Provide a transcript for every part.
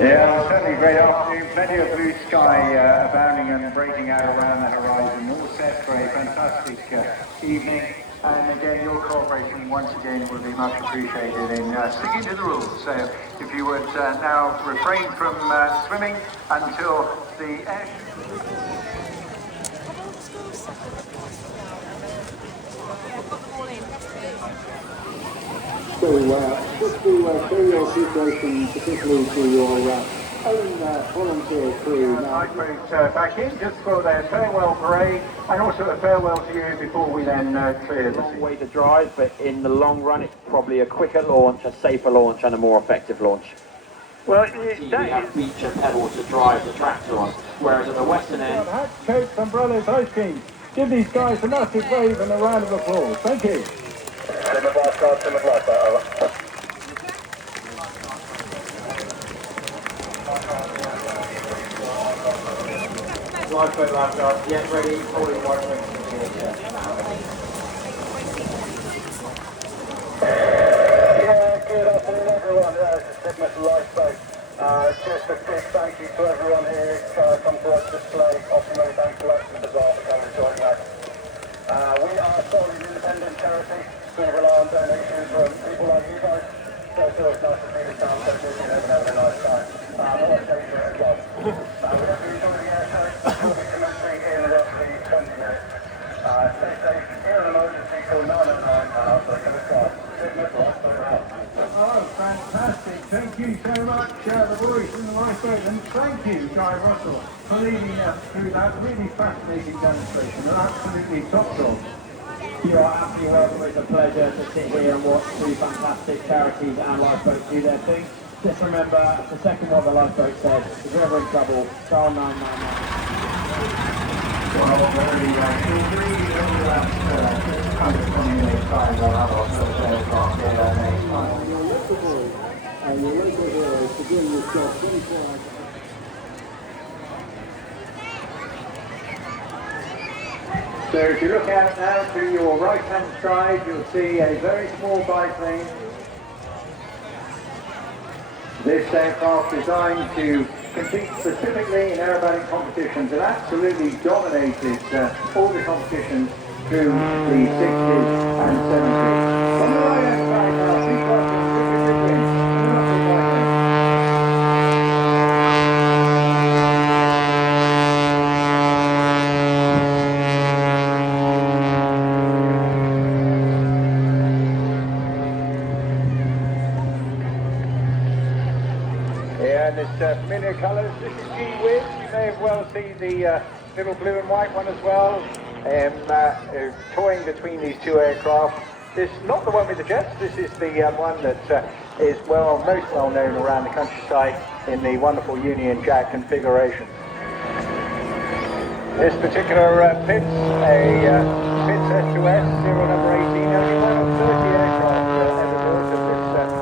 Yeah, certainly a great afternoon. Plenty of blue sky abounding and breaking out around the horizon. All set for a fantastic evening. And again, your cooperation once again will be much appreciated in sticking to the rules. So if you would now refrain from swimming until the air... So just to show your situation, particularly to your own volunteer crew. Lifeboat back in just for their farewell parade and also a farewell to you before we then clear the Long way to drive, but in the long run it's probably a quicker launch, a safer launch and a more effective launch. Well, we have beach and pebble to drive the tractor on, whereas at the western end... Hats, coats, umbrellas, ice cream. Give these guys a massive wave and a round of applause. Thank you. Lifeboat lifeguard, get ready, holding white wings. Yeah, good afternoon everyone. This is Sidmouth Lifeboat. Just a big thank you to everyone here come to our display. Also many thanks to Luxembourg as well for coming and joining us. We are a solely independent charity. We rely on donations from people like you guys. So it's always nice to see the town so busy and having a nice time. I want to take it as well. We hope you enjoy the air show. We'll be commencing in roughly 20 minutes. Stay safe. Here in emergency till 9 at night. So give us a Sidmouth Lifeboat out. Oh, fantastic. Thank you so much, the boys from the Lifeboat, and thank you, Guy Russell, for leading us through that really fascinating demonstration. An absolutely top job. You are absolutely welcome. It's a pleasure to sit here and watch three fantastic charities and lifeboats do their thing. Just remember, the second what the lifeboat said, if you're ever in trouble, dial 999. Well, very three little kind of 20 minutes time we'll have our first aircraft here next time. Your local heroes to doing this job 24 hours. So if you look out now to your right-hand side, you'll see a very small biplane. This aircraft designed to compete specifically in aerobatic competitions and absolutely dominated all the competitions through the 60s and 70s. On the right-hand side now, please welcome Goodwin. And it's familiar colours. This is G-EWIZ. You may have well seen the little blue and white one as well, toying between these two aircraft. This is not the one with the jets. This is the one that is most well known around the countryside in the wonderful Union Jack configuration. This particular Pitts, Pitts S2S, serial number 18, only one of 30 aircraft ever built of this type.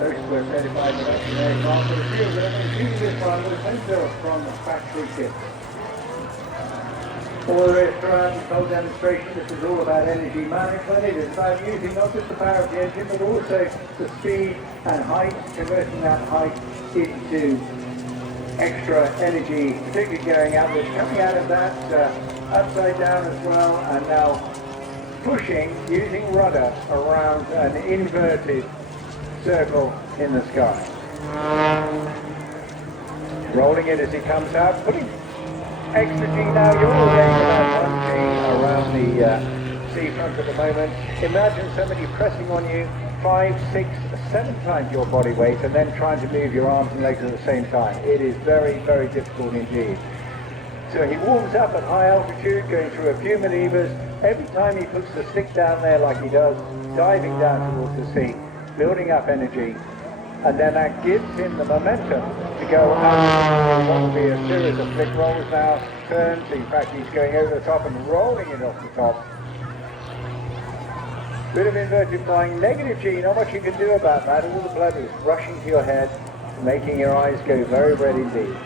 Most were certified production aircraft, but a few of them, including this one, were sent to us from the factory kit. For the restaurant whole demonstration, this is all about energy management. It is about using not just the power of the engine, but also the speed and height, converting that height into extra energy, particularly going outwards, coming out of that upside down as well, and now pushing, using rudder around an inverted circle in the sky. Rolling it as he comes out, putting extra G now. You're all getting about 1 G around the seafront at the moment. Imagine somebody pressing on you 5, 6, 7 times your body weight and then trying to move your arms and legs at the same time. It is very, very difficult indeed. So he warms up at high altitude, going through a few maneuvers. Every time he puts the stick down there like he does, diving down towards the sea, building up energy, and then that gives him the momentum to go out. What will be a series of flick rolls now, turns. In fact, he's going over the top and rolling it off the top. Bit of inverted flying, negative G, not much you can do about that. All the blood is rushing to your head, making your eyes go very red indeed.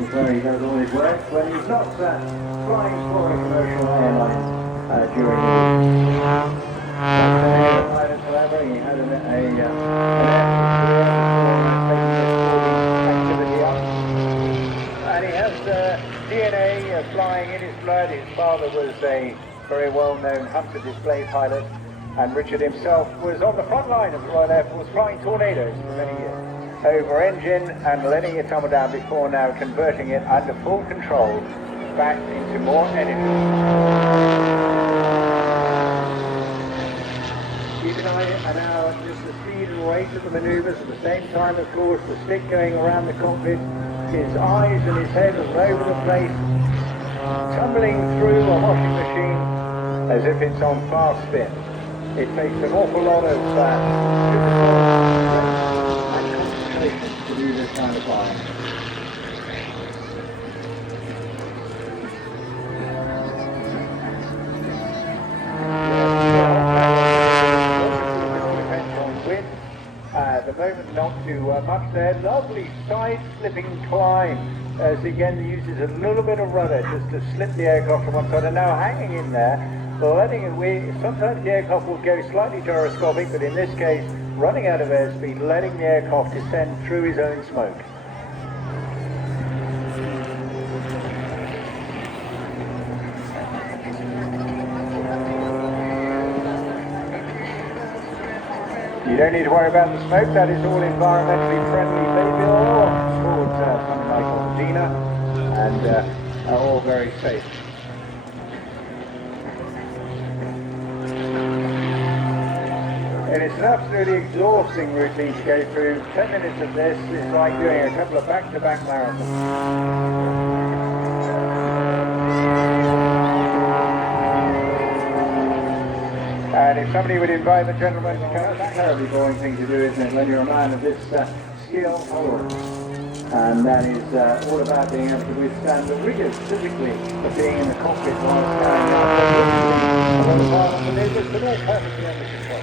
Is where he does all his work when he's not flying for a commercial airline during the week. However, he had an activity up. And he has DNA flying in his blood. His father was a very well-known hunter display pilot, and Richard himself was on the front line of the Royal Air Force flying tornadoes for many years. Over engine and letting it tumble down before now converting it under full control back into more energy. Keep an eye on now just the speed and rate of the maneuvers at the same time, of course, the stick going around the cockpit, his eyes and his head all over the place, tumbling through a washing machine as if it's on fast spin. It takes an awful lot of to do this kind of flying. Depends on wind. The moment not too much there. Lovely side slipping climb as again uses a little bit of rudder just to slip the aircraft from one side, and now hanging in there, letting it. Sometimes the aircraft will go slightly gyroscopic, but in this case running out of airspeed, letting the aircraft descend through his own smoke. You don't need to worry about the smoke, that is all environmentally friendly baby oil, called something like Aldina, and are all very safe. And it's an absolutely exhausting routine to go through. 10 minutes of this is like doing a couple of back-to-back marathons. And if somebody would invite the gentleman to come, it's a terribly boring thing to do, isn't it, when you're a man of this skill, and that is all about being able to withstand the rigors physically of being in the cockpit while carrying out a lot of violent maneuvers, but all perfectly under control.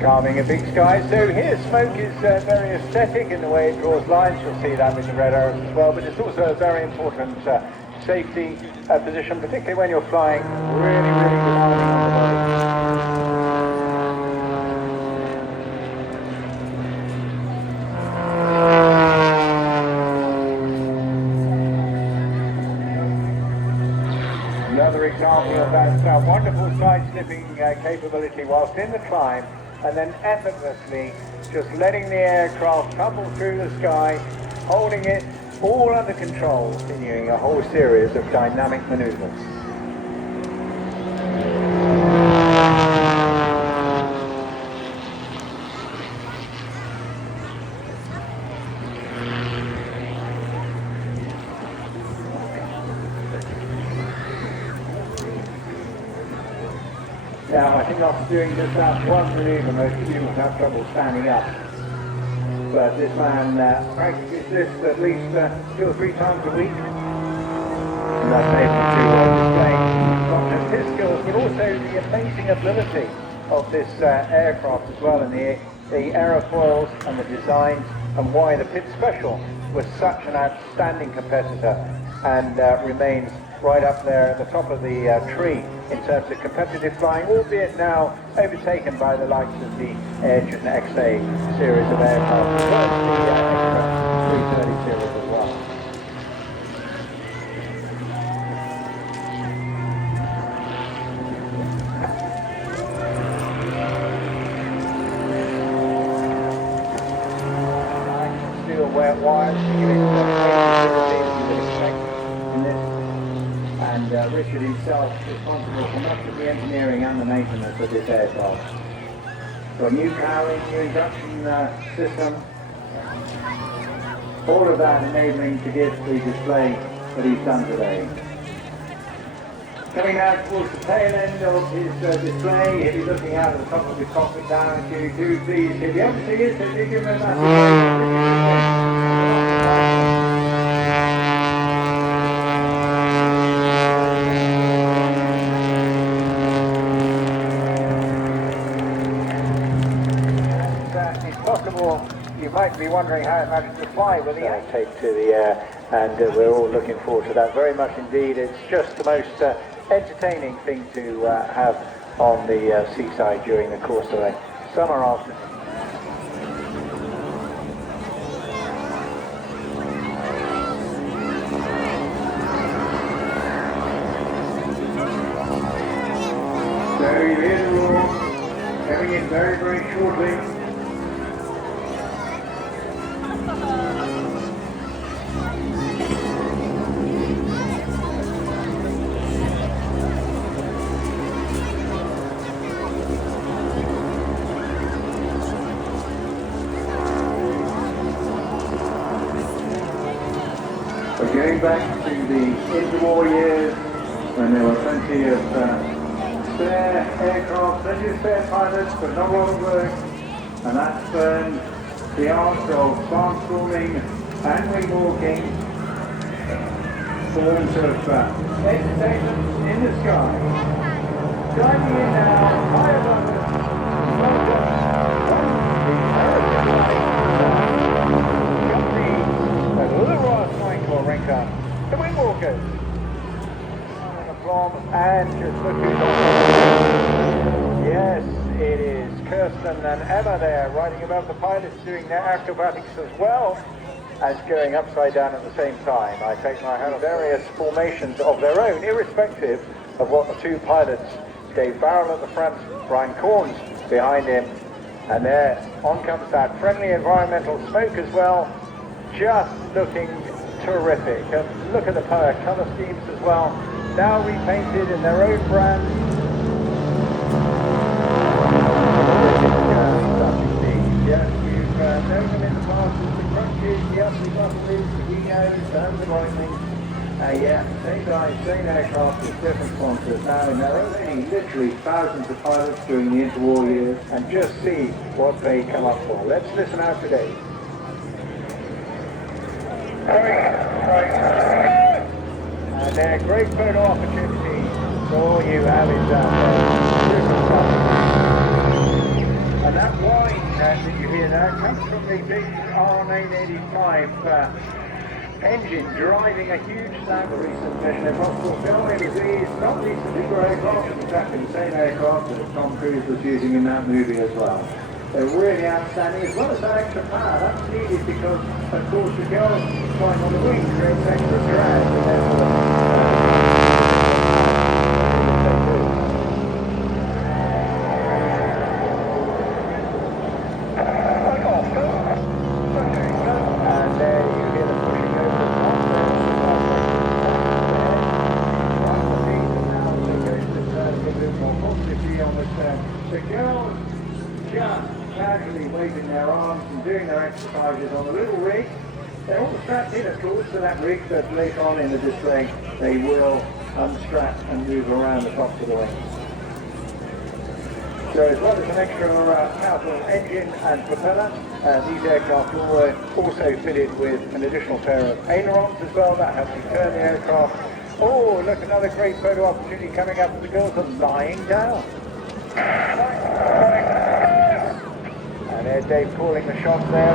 Carving a big sky. So here smoke is very aesthetic in the way it draws lines. You'll see that with the red arrows as well, but it's also a very important safety position, particularly when you're flying really demanding on the body. Another example of that wonderful side-slipping capability whilst in the climb, and then effortlessly just letting the aircraft tumble through the sky, holding it all under control, continuing a whole series of dynamic maneuvers. Now, I think after doing just that one manoeuvre, most of you will have trouble standing up. But this man practices this at least 2 or 3 times a week. And that's able to display not just his skills, but also the amazing ability of this aircraft as well, and the aerofoils and the designs, and why the Pitts Special was such an outstanding competitor and remains right up there at the top of the tree in terms of competitive flying, albeit now overtaken by the likes of the Edge and XA series of aircraft, as well as the Extra 330 series as well. Steel wet wires to give it in this. And Richard himself is responsible for much of the engineering and the maintenance of this aircraft. So new cowling, new induction system, all of that enabling to give the display that he's done today. Coming now towards the tail end of his display, he'll be looking out at the top of the cockpit down at Q2, please. If the empty is, if you give him a massive you might be wondering how it managed to fly with the take to the air, and we're all looking forward to that very much indeed. It's just the most entertaining thing to have on the seaside during the course of a summer afternoon. So you hear the roar coming in very shortly. Going back to the interwar years, when there were plenty of spare aircraft, plenty of spare pilots, but not a lot of work, and that spurned the art of barnstorming and wingwalking, forms of entertainment in the sky. Diving in now, high above the wingwalkers. And just looking. Yes, it is Kirsten and Emma there riding above the pilots doing their acrobatics as well as going upside down at the same time. I take my hat on various formations of their own, irrespective of what the 2 pilots, Dave Barrell at the front, Brian Corns behind him, and there on comes that friendly environmental smoke as well, just looking terrific. And look at the colour schemes as well, now repainted in their own brand. Yes, you've known them in the past as the crunches, the ugly buses, the Geos, and the lightning. Yeah, same guys, same aircraft with different sponsors. Now in there are only literally thousands of pilots during the interwar years, and just see what they come up for. Let's listen out today. And a great photo opportunity for all you avid and that whine that you hear there comes from the big R985 engine driving a huge sound of recent Mission Impossible film. It is not the super aircraft, it's exactly the same aircraft that Tom Cruise was using in that movie as well. They're really outstanding, as well as that extra power. That's needed because, of course, the girl flying on the wing creates extra drag, and therefore the girls just casually waving their arms and doing their exercises on the little rig. They're all strapped in, of course, to that rig, so later on in the display they will unstrap and move around the tops of the wings. So as well as an extra powerful engine and propeller, these aircraft are also fitted with an additional pair of ailerons as well that helps you turn the aircraft. Oh, look, another great photo opportunity coming up. The girls are lying down. And there's Dave calling the shots there.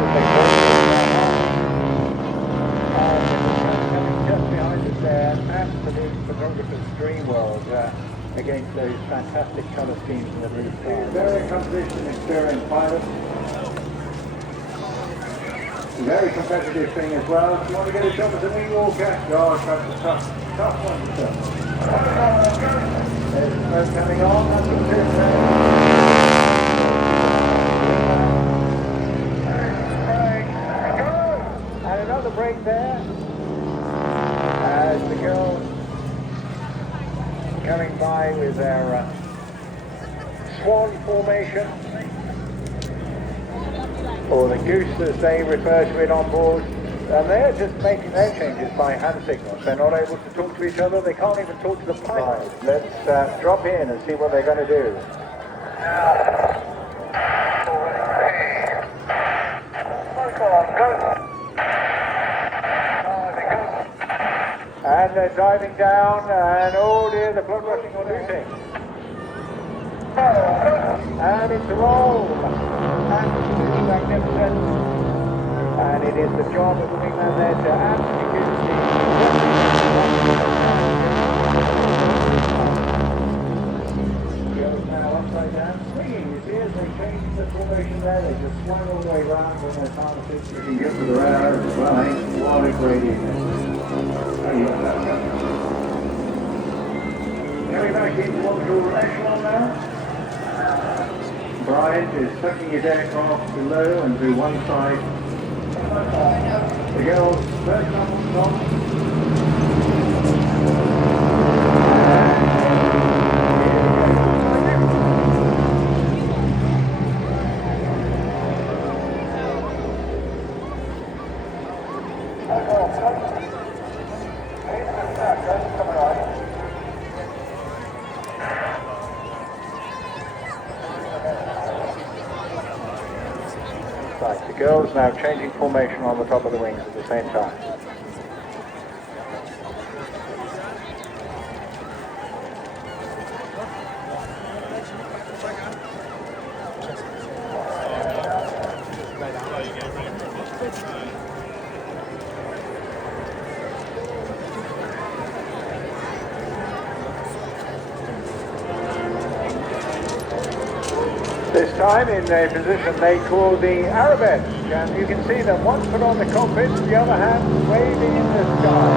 Coming just behind us there, absolute photographer's dream world against those fantastic colour schemes in the blue sky. Very accomplished and experienced pilot. Very competitive thing as well. If you want to get a shot at the wingwalker, gosh, that's a tough one to tell. There's smoke coming on, that's what it is there. And another break there as the girls coming by with their swan formation, or the goose as they refer to it on board, and they're just making their changes by hand signals. They're not able to talk to each other, they can't even talk to the pilot. Let's drop in and see what they're going to do. And they're diving down, and oh dear, the blood rushing on everything. And it's a roll. Absolutely magnificent. And it is the job of the wingman there to absolutely goes now upside down, swinging. You see as they change the formation there, they just swung all the way around when they're harnessing. You can get to the radar as well, eh? What a great evening. Coming back into what we call echelon now. Bryant is tucking his aircraft below and to one side. The girls first up on top. Right, the girls now changing formation on the top of the wings at the same time. This time in a position they call the aerobatic, and you can see them one foot on the cockpit, the other hand waving in the sky.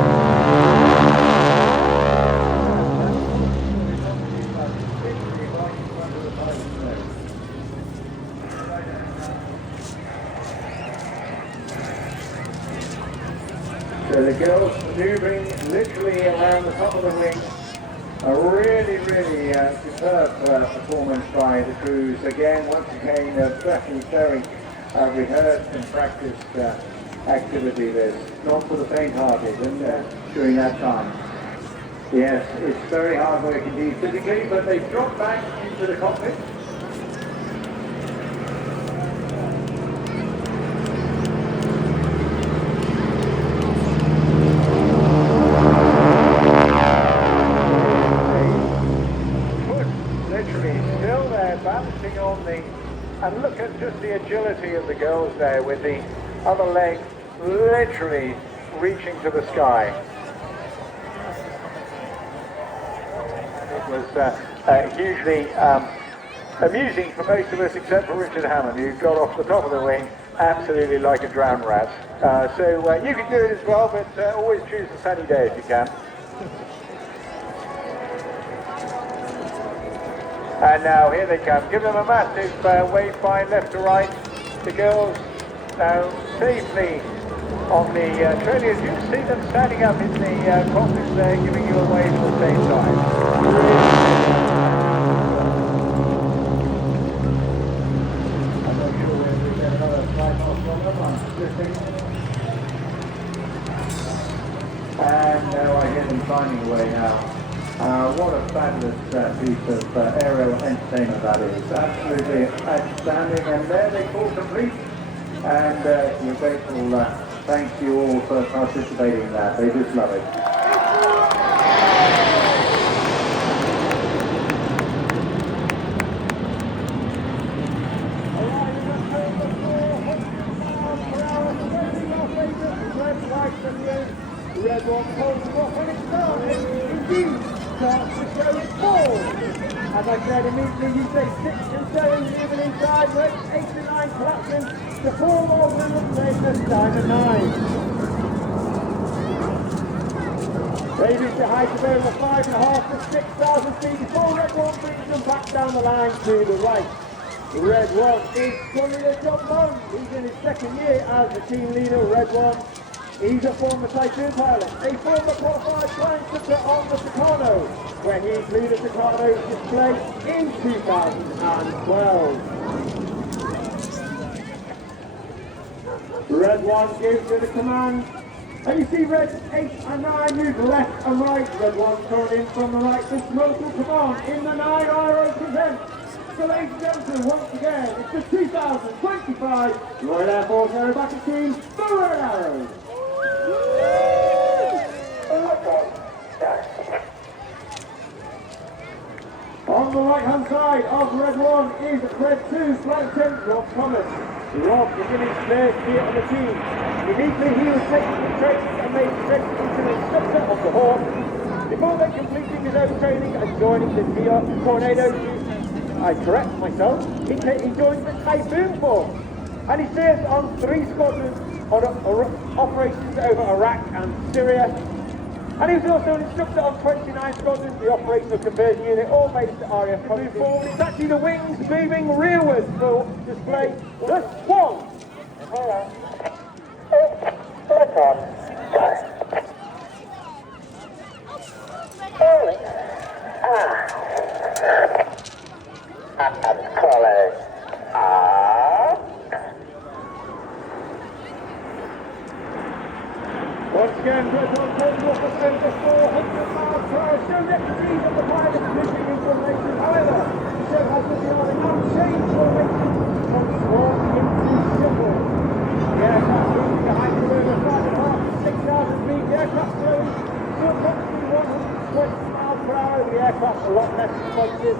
So the girls maneuvering literally around the top of the wing. A really superb performance by the crews. Again, once again, very rehearsed and practiced activity this, not for the faint-hearted, and during that time. Yes, it's very hard work indeed physically, but they drop back into the cockpit. Literally still there, balancing on the, and look at just the agility of the girls there with the other leg literally reaching to the sky. It was hugely amusing for most of us except for Richard Hammond, who got off the top of the wing absolutely like a drowned rat. So you can do it as well, but always choose a sunny day if you can. And now here they come. Give them a massive wave by left to right. The girls now safely on the trailer. You can see them standing up in the cockpits there, giving you a wave at the same time. I'm not sure whether we get another flight off from them. I'm listening. And now I hear them climbing away now. What a fabulous piece of aerial entertainment that is. Absolutely outstanding. And there they call complete. And we're grateful. Thanks to you all for participating in that. They just love it. Red one holds off when it started. Indeed, starts to show its ball. As I said, immediately you say 6 and 7 moving inside, right? 8 and 9 collapsing. The 4 more than the this time at 9. They reach a height of over 5,500 to 6,000 feet before Red one brings them back down the line to the right. Red one is pulling a job on. He's in his second year as the team leader. Red one. He's a former Typhoon pilot, a former qualified flying instructor on the Tucano, when he flew the Tucano display in 2012. Red 1 gives you the command, and you see Red 8 and 9 move left and right. Red 1 turn in from the right. This local command in the 9 Aero present. So ladies and gentlemen, once again, it's the 2025 Royal Air Force Aerobatic Team, the Royal Arrows. On the right-hand side of Red 1 is Red 2 Flight Attendant Rob Thomas. Rob is in his third year on the team. Immediately he was taking the training and made straight into the instructor of the Hawk. Before then completing his own training and joining the Tornado, I correct myself, he joined the Typhoon Force. And he served on 3 squadrons on operations over Iraq and Syria. And he was also an instructor on 29 squadrons, the operational conversion unit, all based at RAF Helicopter. It's actually the wings moving rearwards for display. The Swan. Let's on. Rolling. And colours. Once again, Red 1 takes off the centre 400 miles per hour. Show expertise of the pilot's missing information. However, the show has been on an unchanged formation from small into simple. The aircraft reaching a height of over 5,500 to 6,000 feet. The aircraft slowing to approximately 120 miles per hour. The aircraft a lot less responsive.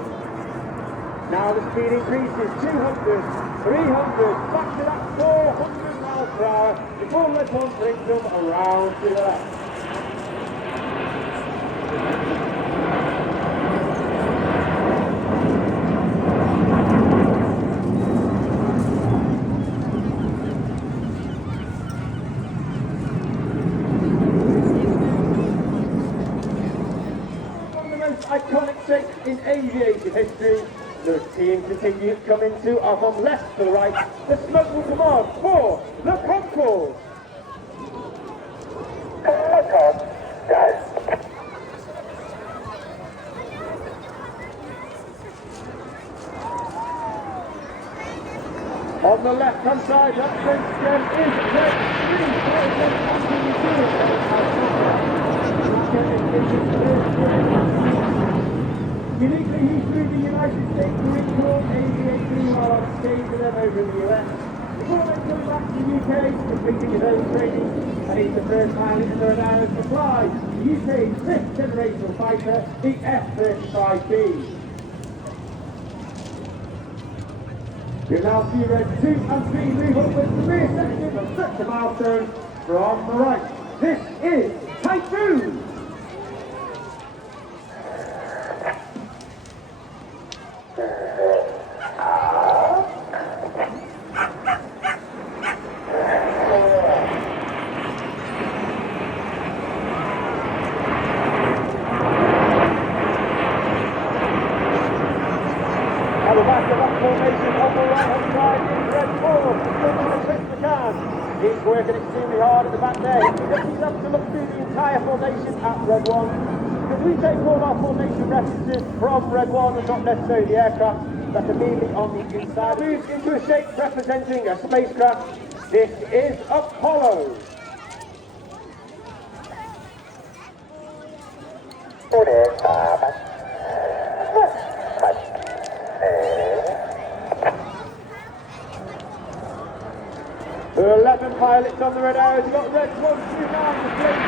Now the speed increases 200, 300, back to that 400 miles per hour before Red 1 brings them around to the left. One of the most iconic shapes in aviation history. The team continues to come into from left to the right. The smoke will command for the concourse. On On the left-hand side, that French gem is red 3. Uniquely, he flew the United States Marine Corps aviation while on stage with them over in the US. Before then coming back to the UK, completing his own training, and he's the first pilot in the renowned to fly the UK's 5th generational fighter, the F-35B. You'll now see red 2 and 3 move up with the rear section of such a milestone from the right. This is Typhoon! At the back of that formation on the right-hand side is red 4, Pitts McCann. He's working extremely hard at the back there. He's up to look through the entire formation at red 1. Because we take all our formation references from red 1 and not necessarily the aircraft that's immediately on the inside. Moves into a shape representing a spacecraft. This is Apollo. There are 11 pilots on the red arrows. You've got red 1, 2, 9, the flame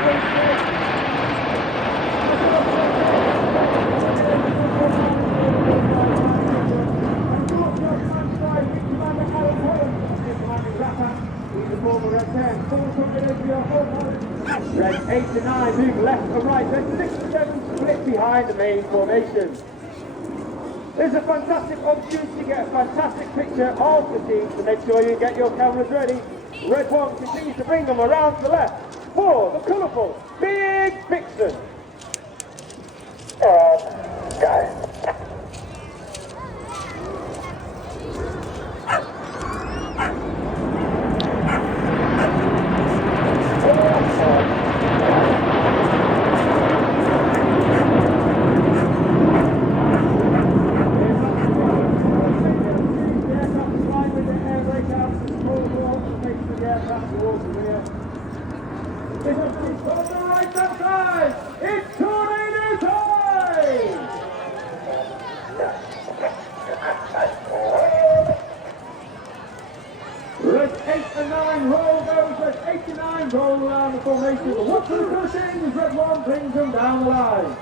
Red 8 to 9 move left and right. Red 6 to 7 split behind the main formation. There's a fantastic opportunity to get a fantastic picture of the team, so make sure you get your cameras ready. Red 1 continues to bring them around to the left for the colourful Big Vixen. Guys. Roll around the formation. The watch for the cushion is red 1 brings them down the line.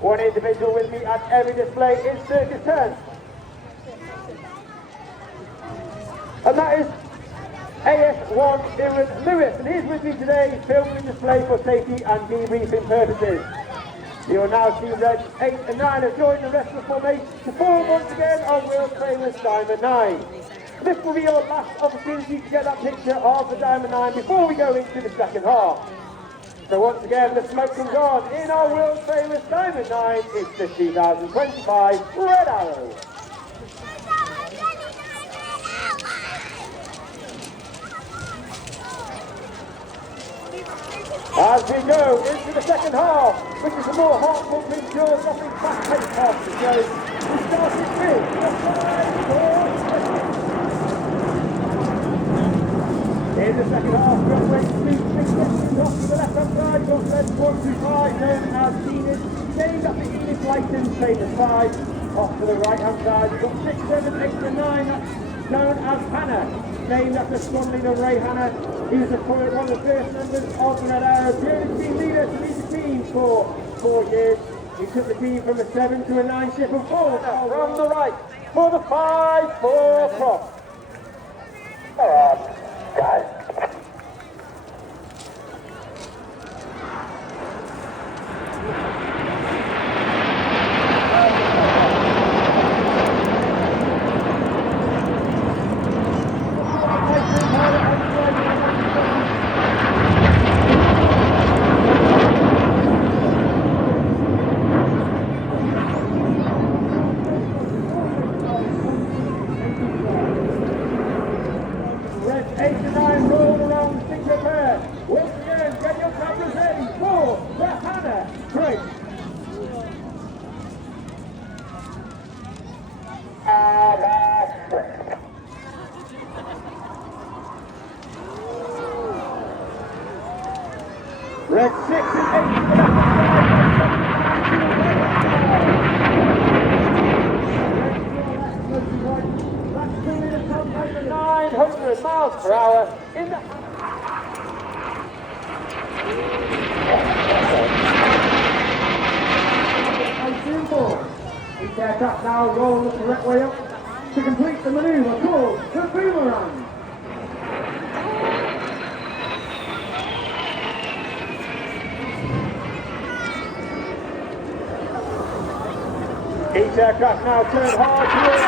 One individual with me at every display is Circus 10. And that is AS1 Ewan Lewis, and he's with me today filming the display for safety and debriefing purposes. You will now see Reds 8 and 9 have joined the rest of the formation to form once again on World Famous Diamond 9. This will be your last opportunity to get that picture of the Diamond 9 before we go into the second half. So once again, the smoke comes on in our world famous Diamond 9. It's the 2025 Red Arrow. As we go into the second half, which is a more heart-pumping, jaw-dropping, fast-paced half of the show, we started with the 5-4. In the second half, runway 2, 6 sections off to the left-hand side, got red 1 to 5, known as Enid, named after Enid Lighton's famous 5. Off to the right-hand side, we've got 6, 7, 8 and 9, that's known as Hannah, named after squad leader Ray Hannah. He was one of the first members of the Red Arrow, the only team leader to lead the team for 4 years. He took the team from a 7 to a 9 ship and forward from the right for the 5-4 cross. Guys. aircraft now roll the correct way up to complete the manoeuvre called the boomerang. Each aircraft now turned hard towards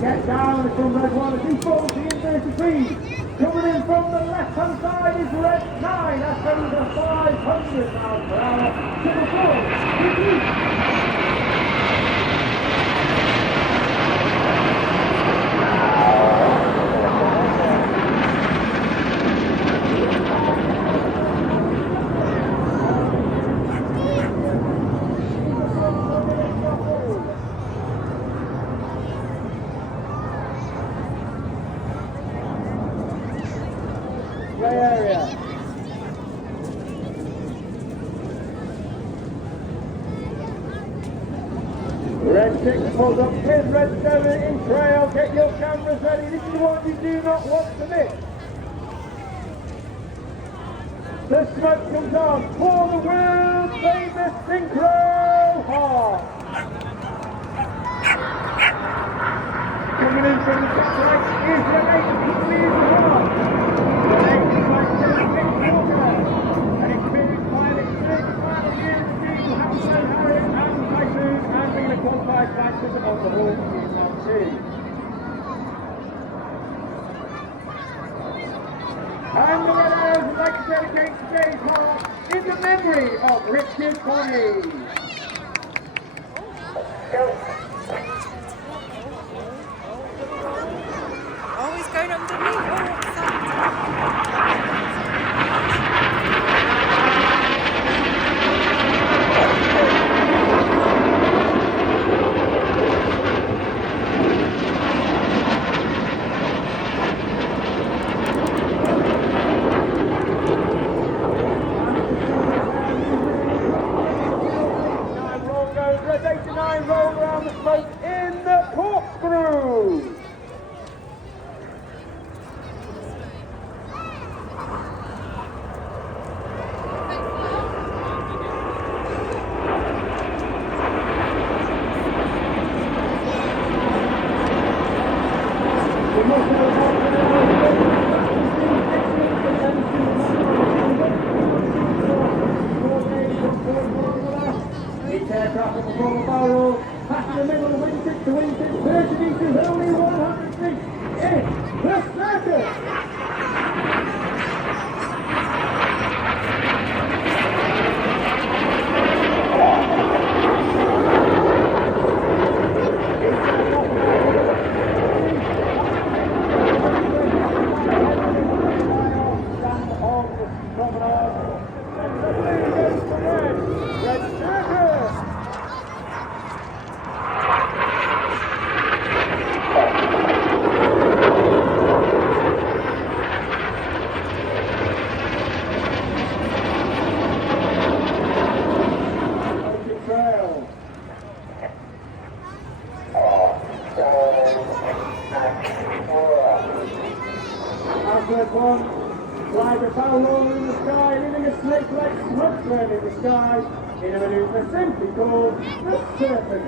get down from red 1 at 240 and 33. Coming in from the left-hand side is red 9. That's over 500 miles per hour. Triple 4. Red 6 pulls up in, red 7 in trail, get your cameras ready, this is the one you do not want to miss. The smoke comes on for the world famous synchro hawk. Coming in from the top right is the 8 hawk. The 8 is like Pitts Walker, an experienced pilot, 35 years of being Hampton, Harriet and Typhoon, and being a qualified flight system on the whole in Mount 2. And the Red Arrows would like to dedicate today's mark in the memory of Richard Connie. Oh, he's going underneath. Oh, what's that? Red 89 roll around the smoke in the corkscrew. Each aircraft will perform a barrel, past the middle, wingtip to wingtip, 30 metres, only 100 feet. It's the circus! Stand on the promenade. And the blue goes to red. Red circus! Trail. Outward one, fly the foul roller in the sky, leaving a snake-like smoke trail in the sky, in a maneuver simply called the serpent.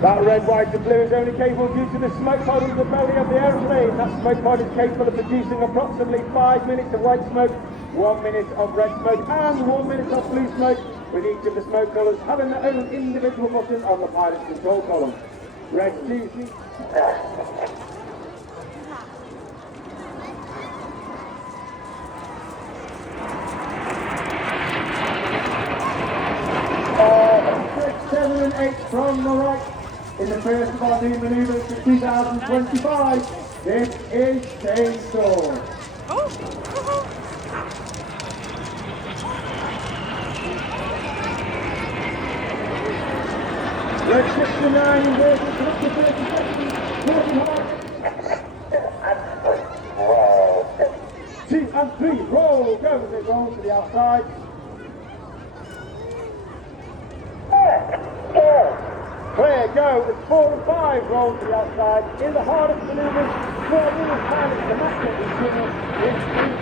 That red, white and blue is only capable due to the smoke pod in the belly of the aeroplane. That smoke pod is capable of producing approximately 5 minutes of white smoke, 1 minute of red smoke and 1 minute of blue smoke, with each of the smoke colours having their own individual button on the pilot's control column. Red 2, Six, 7 and 8 from the right. In the first of our new manoeuvres for 2025, this is Chainsaw. Red 69 inverted to up to 30 seconds, working hard. 2 and 3, roll, go, they roll to the outside. Clear, go. It's 4 and 5 roll to the outside. In the hardest maneuvers, 12 minutes pilots to match it.